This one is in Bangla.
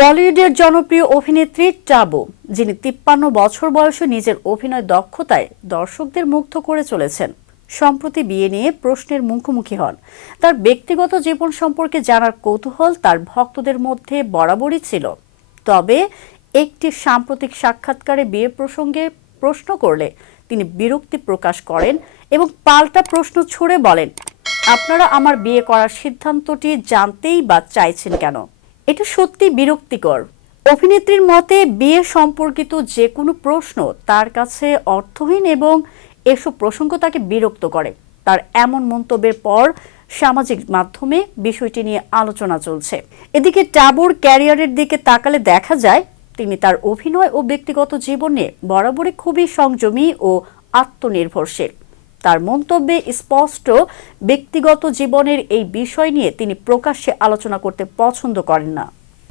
বলিউডের জনপ্রিয় অভিনেত্রী টাবু, যিনি 53 বছর বয়সে নিজের অভিনয় দক্ষতায় দর্শকদের মুগ্ধ করে চলেছেন, সম্প্রতি বিয়ে নিয়ে প্রশ্নের মুখোমুখি হন। তার ব্যক্তিগত জীবন সম্পর্কে জানার কৌতূহল তার ভক্তদের মধ্যে বরাবরই ছিল। তবে একটি সাম্প্রতিক সাক্ষাৎকারে বিয়ে প্রসঙ্গে প্রশ্ন করলে তিনি বিরক্তি প্রকাশ করেন এবং পাল্টা প্রশ্ন ছুড়ে বলেন, আপনারা আমার বিয়ে করার সিদ্ধান্তটি জানতেই বা চাইছেন কেন? এটা সত্যি বিরক্তিকর। অভিনেত্রীর মতে বিয়ে সম্পর্কিত যে কোনো প্রশ্ন তার কাছে অর্থহীন এবং এসব প্রসঙ্গ তাকে বিরক্ত করে। তার এমন মন্তব্যের পর সামাজিক মাধ্যমে বিষয়টি নিয়ে আলোচনা চলছে। এদিকে টাবুর ক্যারিয়ারের দিকে তাকালে দেখা যায় তিনি তার অভিনয় ও ব্যক্তিগত জীবন নিয়ে বরাবরই খুবই সংযমী ও আত্মনির্ভরশীল। তার মন্তব্যে স্পষ্ট, ব্যক্তিগত জীবনের এই বিষয় নিয়ে তিনি প্রকাশ্যে আলোচনা করতে পছন্দ করেন না।